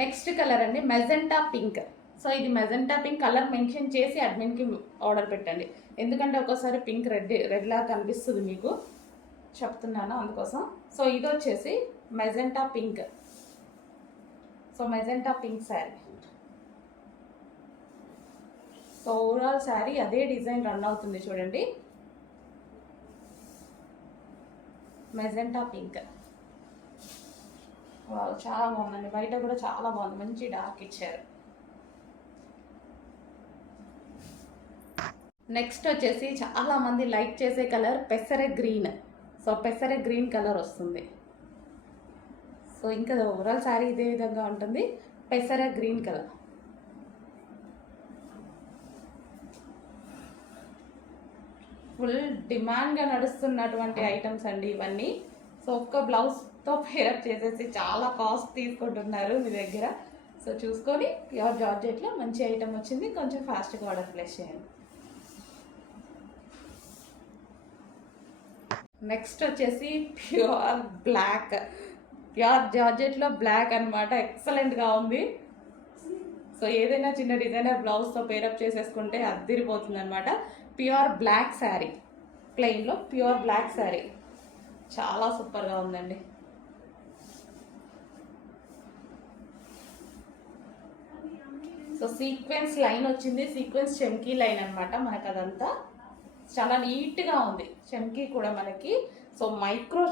Next colour అండి magenta pink. So ఇది magenta pink colour mention చేసి అడ్మిన్కి ఆర్డర్ పెట్టండి, ఎందుకంటే ఒక్కోసారి పింక్ రెడ్ లాగా కనిపిస్తుంది మీకు, చెప్తున్నాను అందుకోసం. సో ఇది వచ్చేసి magenta pink. So magenta pink sari. So overall sari అదే డిజైన్ రన్ అవుతుంది చూడండి, మెజెంటా పింక్. చాలా బాగుందండి, బయట కూడా చాలా బాగుంది, మంచి డార్క్ ఇచ్చారు. నెక్స్ట్ వచ్చేసి చాలా మంది లైక్ చేసే కలర్ పెసర గ్రీన్. సో పెసర గ్రీన్ కలర్ వస్తుంది. సో ఇంకా ఓవరాల్ శారీ ఇదే విధంగా ఉంటుంది, పెసర గ్రీన్ కలర్. ఫుల్ డిమాండ్గా నడుస్తున్నటువంటి ఐటమ్స్ అండి ఇవన్నీ. సో ఒక్క బ్లౌజ్తో పేరప్ చేసేసి చాలా కాస్ట్ తీసుకుంటున్నారు మీ దగ్గర. సో చూసుకొని ప్యూర్ జార్జెట్లో మంచి ఐటమ్ వచ్చింది, కొంచెం ఫాస్ట్గా ఆర్డర్ ప్లేస్ చేయండి. నెక్స్ట్ వచ్చేసి ప్యూర్ బ్లాక్, ప్యూర్ జార్జెట్లో బ్లాక్ అనమాట, ఎక్సలెంట్గా ఉంది. సో ఏదైనా చిన్న డిజైనర్ బ్లౌజ్తో పేరప్ చేసేసుకుంటే అద్దిరిపోతుంది అనమాట. ప్యూర్ బ్లాక్ శారీ, ప్లెయిన్లో ప్యూర్ బ్లాక్ శారీ, చాలా సూపర్గా ఉందండి. సో సీక్వెన్స్ లైన్ వచ్చింది, సీక్వెన్స్ చెమ్కీ లైన్ అనమాట మనకు, అదంతా చాలా నీట్గా ఉంది. చెమ్కీ కూడా మనకి సో మైక్రో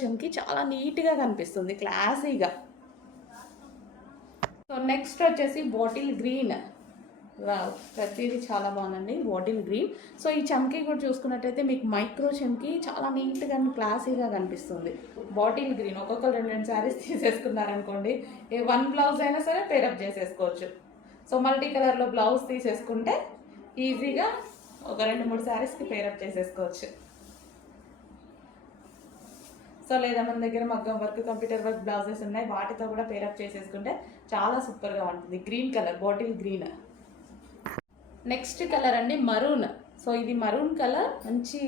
చెమ్కీ చాలా నీట్గా కనిపిస్తుంది, క్లాసీగా. సో నెక్స్ట్ వచ్చేసి బాటిల్ గ్రీన్. ప్రతిదీ చాలా బాగుందండి, బాటిల్ గ్రీన్. సో ఈ చమ్కీ కూడా చూసుకున్నట్టయితే మీకు మైక్రో చమ్కీ చాలా నీట్గా క్లాసీగా కనిపిస్తుంది. బాటిల్ గ్రీన్ ఒక్కొక్కరు 2 శారీస్ తీసేసుకున్నారనుకోండి, ఏ 1 బ్లౌజ్ అయినా సరే పేరప్ చేసేసుకోవచ్చు. సో మల్టీ కలర్లో బ్లౌజ్ తీసేసుకుంటే ఈజీగా ఒక 2-3 శారీస్కి పేరప్ చేసేసుకోవచ్చు. సో లేదా మన దగ్గర మగ్గం వర్క్, కంప్యూటర్ వర్క్ బ్లౌజెస్ ఉన్నాయి, వాటితో కూడా పేరప్ చేసేసుకుంటే చాలా సూపర్గా ఉంటుంది. Green colour, bottle green. Next colour అండి మరూన్. సో ఇది మరూన్ కలర్, మంచి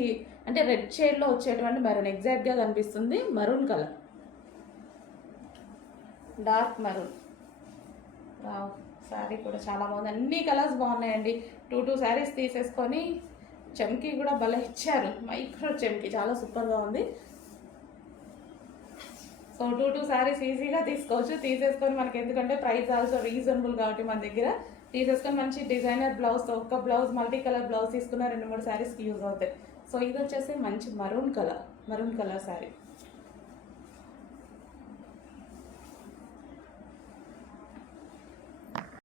అంటే రెడ్ షేడ్లో వచ్చేటువంటి మరూన్, ఎగ్జాక్ట్గా కనిపిస్తుంది maroon colour, dark maroon. Sari కూడా చాలా బాగుంది, అన్ని కలర్స్ బాగున్నాయండి. 2 శారీస్ తీసేసుకొని చెమ్కీ కూడా భలే ఇచ్చారు, మైక్రో చెమ్కీ చాలా సూపర్గా ఉంది. సో 2 శారీస్ ఈజీగా తీసుకోవచ్చు, తీసేసుకొని మనకి, ఎందుకంటే ప్రైస్ ఆల్సో రీజనబుల్ కాబట్టి మన దగ్గర తీసేసుకొని మంచి డిజైనర్ బ్లౌజ్తో, ఒక్క బ్లౌజ్ మల్టీ కలర్ బ్లౌజ్ తీసుకున్న 2-3 శారీస్కి యూజ్ అవుతాయి. సో ఇది వచ్చేసి మంచి మరూన్ కలర్ శారీ.